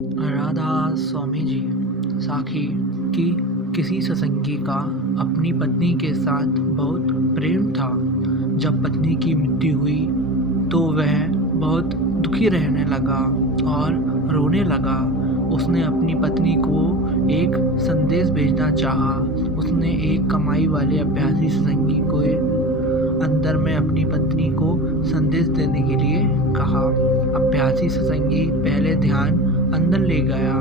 राधा स्वामी जी साखी कि किसी सत्संगी का अपनी पत्नी के साथ बहुत प्रेम था। जब पत्नी की मृत्यु हुई तो वह बहुत दुखी रहने लगा और रोने लगा। उसने अपनी पत्नी को एक संदेश भेजना चाहा। उसने एक कमाई वाले अभ्यासी सत्संगी को अंदर में अपनी पत्नी को संदेश देने के लिए कहा। अभ्यासी सत्संगी पहले ध्यान अंदर ले गया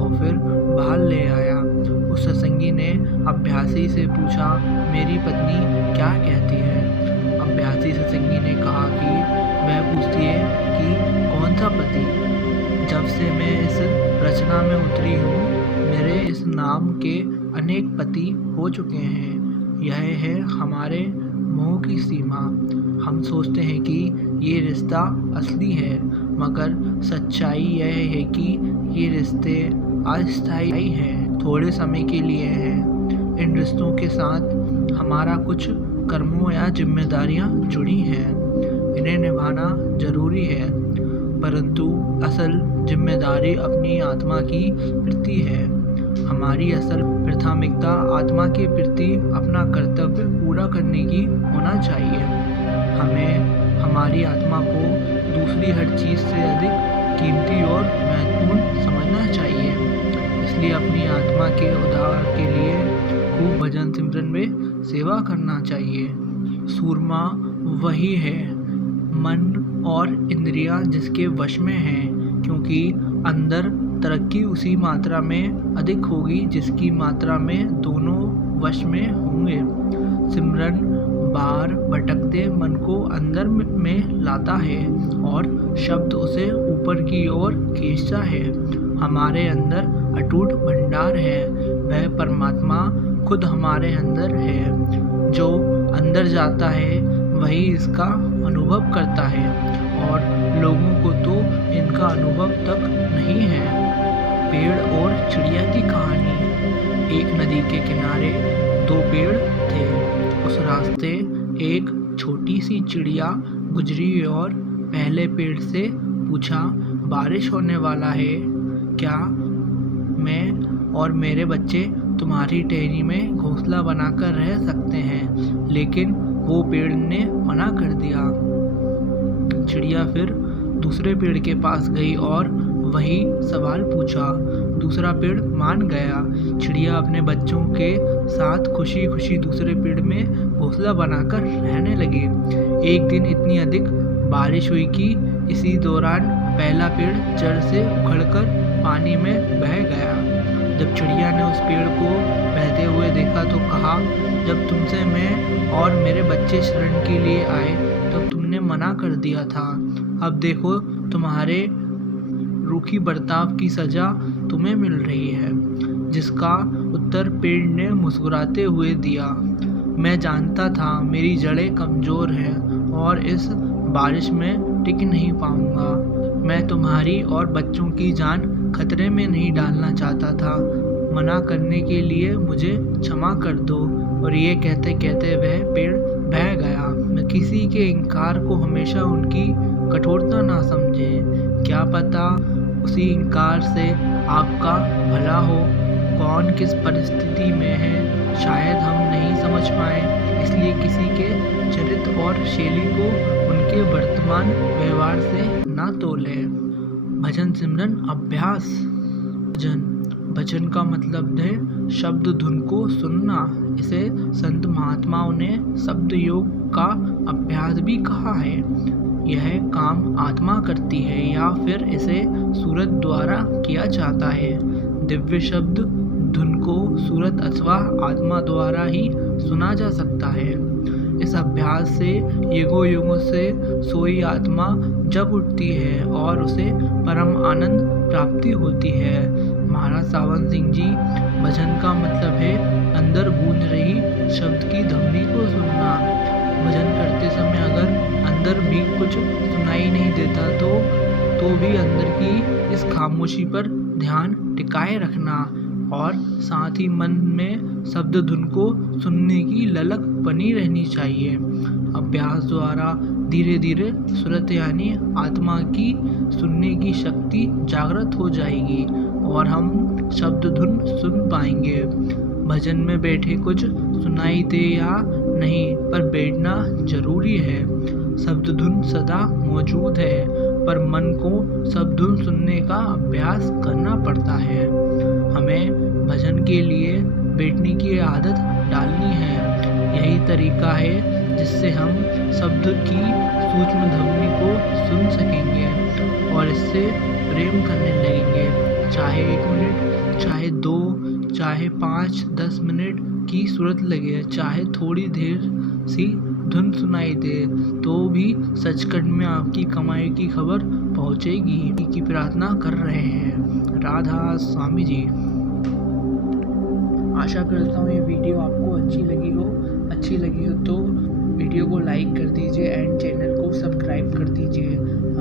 और फिर बाहर ले आया। उस सत्संगी ने अभ्यासी से पूछा, मेरी पत्नी क्या कहती है? अभ्यासी सत्संगी ने कहा कि वह पूछती है कि कौन सा पति? जब से मैं इस रचना में उतरी हूँ, मेरे इस नाम के अनेक पति हो चुके हैं। यह है हमारे मोह की सीमा। हम सोचते हैं कि ये रिश्ता असली है, मगर सच्चाई यह है कि ये रिश्ते अस्थायी हैं, थोड़े समय के लिए हैं। इन रिश्तों के साथ हमारा कुछ कर्मों या जिम्मेदारियां जुड़ी हैं। इन्हें निभाना जरूरी है, परंतु असल जिम्मेदारी अपनी आत्मा की प्रति है। हमारी असल प्राथमिकता आत्मा के प्रति अपना कर्तव्य पूरा करने की होना चाहिए। हमें हमारी आत्मा को दूसरी हर चीज़ से अधिक कीमती और महत्वपूर्ण समझना चाहिए। इसलिए अपनी आत्मा के उद्धार के लिए खूब भजन सिमरन में सेवा करना चाहिए। सूरमा वही है, मन और इंद्रियां जिसके वश में हैं, क्योंकि अंदर तरक्की उसी मात्रा में अधिक होगी जिसकी मात्रा में दोनों वश में होंगे। सिमरन बाहर भटकते मन को अंदर में लाता है और शब्द उसे ऊपर की ओर खींचता है। हमारे अंदर अटूट भंडार है, वह परमात्मा खुद हमारे अंदर है। जो अंदर जाता है वही इसका अनुभव करता है और लोगों को तो इनका अनुभव तक नहीं है। पेड़ और चिड़िया की कहानी। एक नदी के किनारे दो पेड़ थे। उस रास्ते एक छोटी सी चिड़िया गुजरी और पहले पेड़ से पूछा, बारिश होने वाला है क्या? मैं और मेरे बच्चे तुम्हारी टहनी में घोंसला बनाकर रह सकते हैं। लेकिन वो पेड़ ने मना कर दिया। चिड़िया फिर दूसरे पेड़ के पास गई और वही सवाल पूछा। दूसरा पेड़ मान गया। चिड़िया अपने बच्चों के साथ खुशी खुशी दूसरे पेड़ में घोंसला बनाकर रहने लगी। एक दिन इतनी अधिक बारिश हुई कि इसी दौरान पहला पेड़ जड़ से उखड़कर पानी में बह गया। जब चिड़िया ने उस पेड़ को बहते हुए देखा तो कहा, जब तुमसे मैं और मेरे बच्चे शरण के लिए आए तब तुमने मना कर दिया था। अब देखो तुम्हारे रूखी बर्ताव की सजा तुम्हें मिल रही है। जिसका उत्तर पेड़ ने मुस्कुराते हुए दिया, मैं जानता था मेरी जड़ें कमज़ोर हैं और इस बारिश में टिक नहीं पाऊंगा। मैं तुम्हारी और बच्चों की जान खतरे में नहीं डालना चाहता था। मना करने के लिए मुझे क्षमा कर दो। और ये कहते कहते वह पेड़ बह गया। मैं किसी के इनकार को हमेशा उनकी कठोरता ना समझें। क्या पता उसी इनकार से आपका भला हो। कौन किस परिस्थिति में है शायद हम नहीं समझ पाए, इसलिए किसी के चरित्र और शैली को उनके वर्तमान व्यवहार से ना तोले। भजन सिमरन अभ्यास। भजन का मतलब है शब्द धुन को सुनना। इसे संत महात्माओं ने शब्द योग का अभ्यास भी कहा है। यह काम आत्मा करती है या फिर इसे सूरत द्वारा किया जाता है। दिव्य शब्द धुन को सूरत अथवा आत्मा द्वारा ही सुना जा सकता है। इस अभ्यास से युगों युगों से सोई आत्मा जग उठती है और उसे परम आनंद प्राप्ति होती है। महाराज सावन सिंह जी, भजन का मतलब है अंदर गूंज रही शब्द की ध्वनि को सुनना। भजन करते समय अगर अंदर भी कुछ सुनाई नहीं देता तो भी अंदर की इस खामोशी पर ध्यान टिकाए रखना और साथ ही मन में शब्द धुन को सुनने की ललक बनी रहनी चाहिए। अभ्यास द्वारा धीरे धीरे सुरत यानी आत्मा की सुनने की शक्ति जागृत हो जाएगी और हम शब्द धुन सुन पाएंगे। भजन में बैठे कुछ सुनाई दे या नहीं, पर बैठना जरूरी है। शब्द धुन सदा मौजूद है, पर मन को शब्द धुन सुनने का अभ्यास करना पड़ता है। हमें भजन के लिए बैठने की आदत डालनी है। यही तरीका है जिससे हम शब्द की सूक्ष्म ध्वनि को सुन सकेंगे और इससे प्रेम करने लगेंगे। चाहे 1 मिनट, चाहे 2, चाहे 5-10 मिनट की सूरत लगे, चाहे थोड़ी देर सी धुन सुनाई दे, तो भी सचखंड में आपकी कमाई की खबर पहुंचेगी की प्रार्थना कर रहे हैं। राधा स्वामी जी। आशा करता हूँ ये वीडियो आपको अच्छी लगी हो तो वीडियो को लाइक कर दीजिए एंड चैनल को सब्सक्राइब कर दीजिए।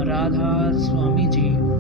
राधा स्वामी जी।